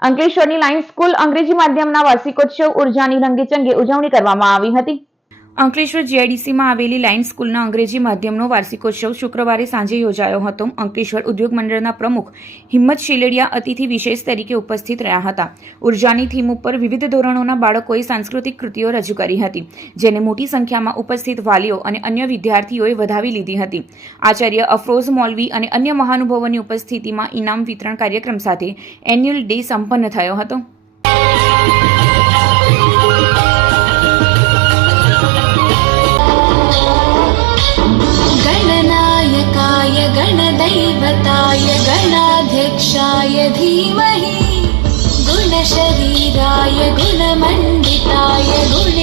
અંકલેશ્વરની line school અંગ્રેજી માધ્યમના વાર્ષિકોત્સવ ઉર્જાની રંગેચંગે ઉજવણી કરવામાં આવી હતી. અંકલેશ્વર જીઆઈડીસીમાં આવેલી લાઇન્સ સ્કૂલના અંગ્રેજી માધ્યમનો વાર્ષિકોત્સવ શુક્રવારે સાંજે યોજાયો હતો. અંકલેશ્વર ઉદ્યોગ મંડળના પ્રમુખ હિંમત શિલેડિયા અતિથિ વિશેષ તરીકે ઉપસ્થિત રહ્યા હતા. ઉર્જાની થીમ ઉપર વિવિધ ધોરણોના બાળકોએ સાંસ્કૃતિક કૃતિઓ રજૂ કરી હતી, જેને મોટી સંખ્યામાં ઉપસ્થિત વાલીઓ અને અન્ય વિદ્યાર્થીઓએ વધાવી લીધી હતી. આચાર્ય અફરોઝ મૌલવી અને અન્ય મહાનુભાવોની ઉપસ્થિતિમાં ઇનામ વિતરણ કાર્યક્રમ સાથે એન્યુઅલ ડે સંપન્ન થયો હતો. धीमहि गुणशरीराय गुणमण्डिताय गुणेशानाय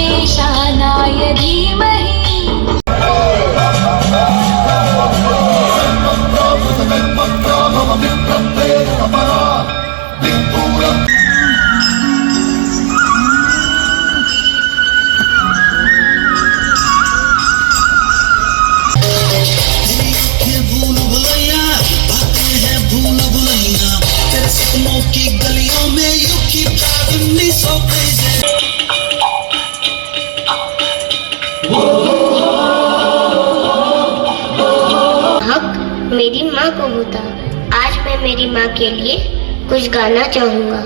मेरी माँ को होता। आज मैं मेरी माँ के लिए कुछ गाना चाहूँगा।